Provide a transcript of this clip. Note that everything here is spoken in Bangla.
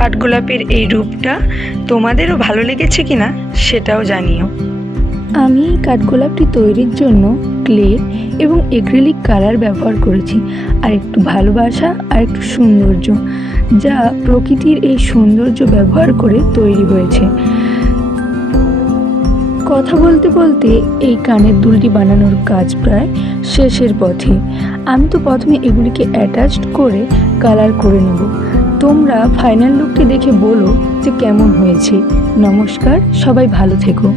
কাঠগোলাপের এই রূপটা তোমাদেরও ভালো লেগেছে কিনা সেটাও জানিও। আমি এই কাঠগোলাপটি তৈরির জন্য ক্লে এবং এক্রিলিক কালার ব্যবহার করেছি, আর একটু ভালোবাসা আর একটু সৌন্দর্য, যা প্রকৃতির এই সৌন্দর্য ব্যবহার করে তৈরি হয়েছে। কথা বলতে বলতে এই কানের দুলটি বানানোর কাজ প্রায় শেষের পথে। আমি তো প্রথমে এগুলিকে অ্যাটাচড করে কালার করে নেব। তোমরা ফাইনাল লুকটি দেখে বলো যে কেমন হয়েছে। নমস্কার, সবাই ভালো থেকো।